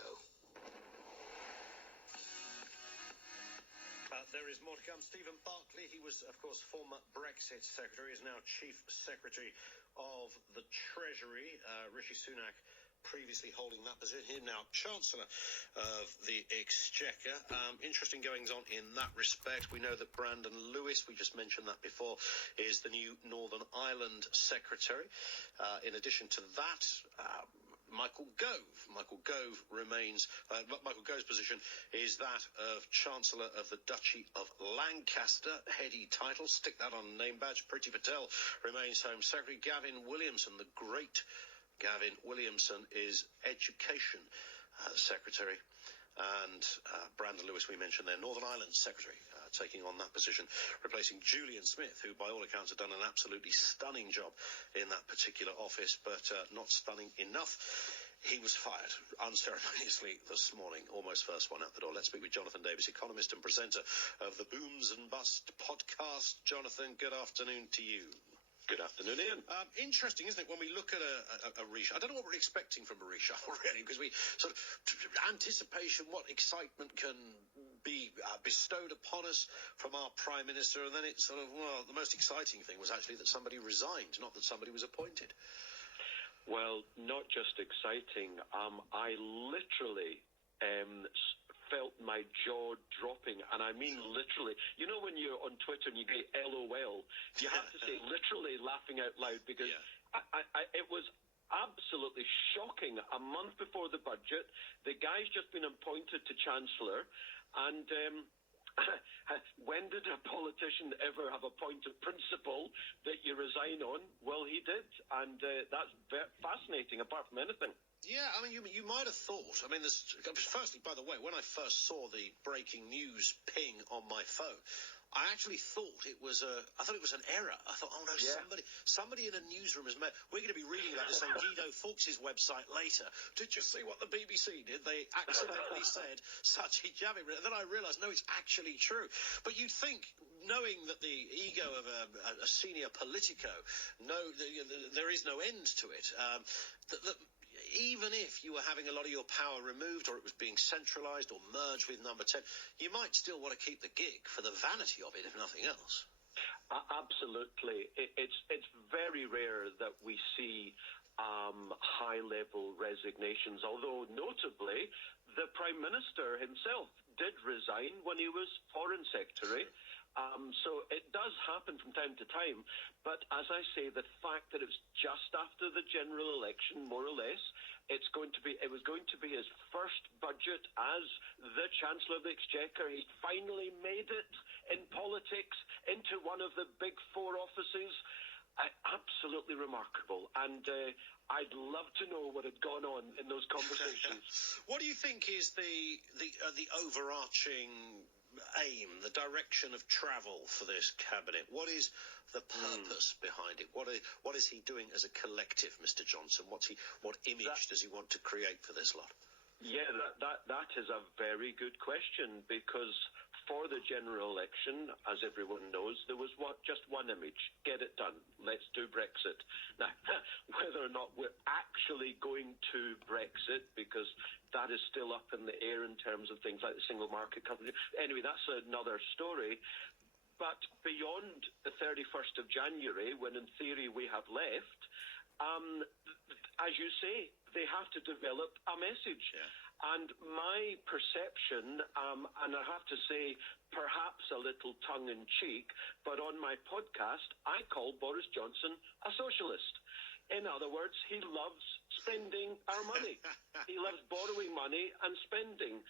go. There is more to come. Stephen Barclay, he was, of course, former Brexit Secretary, is now Chief Secretary of the Treasury. Rishi Sunak previously holding that position, him now Chancellor of the Exchequer. Interesting goings on in that respect. We know that Brandon Lewis, we just mentioned that before, is the new Northern Ireland Secretary. In addition to that, Michael Gove remains, Michael Gove's position is that of Chancellor of the Duchy of Lancaster, heady title, stick that on a name badge. Priti Patel remains Home Secretary. Gavin Williamson, the great Gavin Williamson, is Education Secretary. And Brandon Lewis, we mentioned there, Northern Ireland Secretary, taking on that position, replacing Julian Smith, who by all accounts had done an absolutely stunning job in that particular office, but not stunning enough. He was fired unceremoniously this morning, almost first one out the door. Let's speak with Jonathan Davis, economist and presenter of the Booms and Bust podcast. Jonathan, good afternoon to you. Good afternoon, Ian. Interesting, isn't it, when we look at a reshuffle? I don't know what we're expecting from a reshuffle, really, because we sort of anticipation, what excitement can be bestowed upon us from our Prime Minister, and then it's sort of, well, the most exciting thing was actually that somebody resigned, not that somebody was appointed. Well, not just exciting. I literally felt my jaw dropping, and I mean literally. You know when you're on Twitter and you get LOL, you have to say literally laughing out loud, because it was absolutely shocking. A month before the budget, the guy's just been appointed to Chancellor, and when did a politician ever have a point of principle that you resign on? Well, he did, and that's fascinating, apart from anything. Yeah, I mean, you might have thought. I mean, firstly, by the way, when I first saw the breaking news ping on my phone, I actually thought it was an error. I thought, oh no, yeah. somebody in a newsroom has made. We're going to be reading about this on Guido Fawkes' website later. Did you see what the BBC did? They accidentally said Sajid Javid. And then I realised, no, it's actually true. But you'd think, knowing that the ego of a senior politico, there is no end to it. That even if you were having a lot of your power removed, or it was being centralised or merged with Number 10, you might still want to keep the gig for the vanity of it, if nothing else. Absolutely. It's very rare that we see high-level resignations, although notably the Prime Minister himself did resign when he was Foreign Secretary. So it does happen from time to time, but as I say, the fact that it was just after the general election, more or less, it was going to be his first budget as the Chancellor of the Exchequer. He finally made it in politics into one of the big four offices. Absolutely remarkable, and I'd love to know what had gone on in those conversations. What do you think is the overarching aim, the direction of travel for this cabinet? What is the purpose behind it? What is he doing as a collective, Mr. Johnson? What image does he want to create for this lot? Yeah, that is a very good question, because for the general election, as everyone knows, there was just one image: get it done. Let's do Brexit. Now, whether or not we're actually going to Brexit, because that is still up in the air in terms of things like the single market company. Anyway, that's another story. But beyond the 31st of January, when in theory we have left, as you say, they have to develop a message. Yeah. And my perception, and I have to say, perhaps a little tongue-in-cheek, but on my podcast, I call Boris Johnson a socialist. In other words, he loves spending our money. He loves borrowing money and spending.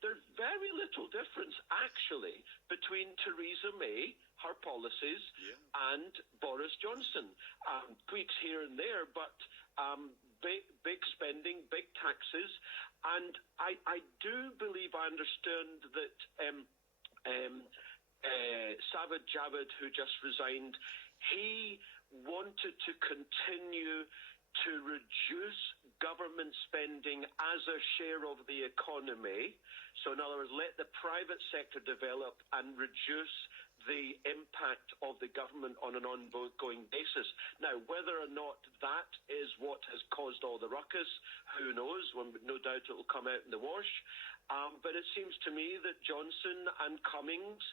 There's very little difference, actually, between Theresa May, her policies, and Boris Johnson. Tweaks here and there, but big spending, big taxes. And I do believe I understand that Sajid Javid, who just resigned, he wanted to continue to reduce government spending as a share of the economy. So in other words, let the private sector develop and reduce the impact of the government on an ongoing basis. Now, whether or not that is what has caused all the ruckus, who knows? No doubt it will come out in the wash. But it seems to me that Johnson and Cummings,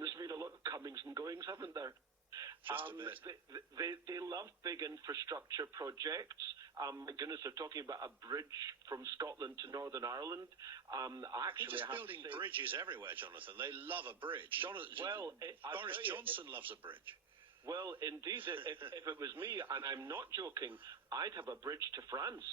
there's been a lot of comings and goings, haven't there? They love big infrastructure projects. My goodness, they're talking about a bridge from Scotland to Northern Ireland. They're just building bridges everywhere, Jonathan. They love a bridge. Boris Johnson loves a bridge. Well, indeed, if it was me, and I'm not joking, I'd have a bridge to France.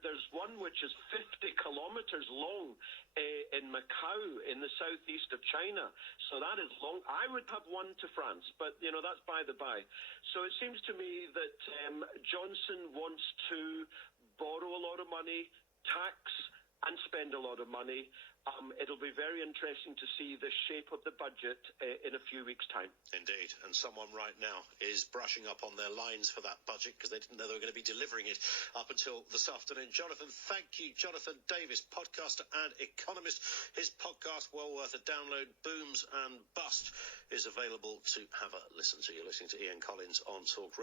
There's one which is 50 kilometers long in Macau, in the southeast of China. So that is long. I would have one to France, but, that's by the by. So it seems to me that Johnson wants to borrow a lot of money, tax, and spend a lot of money. It'll be very interesting to see the shape of the budget in a few weeks' time. Indeed. And someone right now is brushing up on their lines for that budget because they didn't know they were going to be delivering it up until this afternoon. Jonathan, thank you. Jonathan Davis, podcaster and economist. His podcast, well worth a download, Booms and Bust, is available to have a listen to. You're listening to Ian Collins on Talk Radio.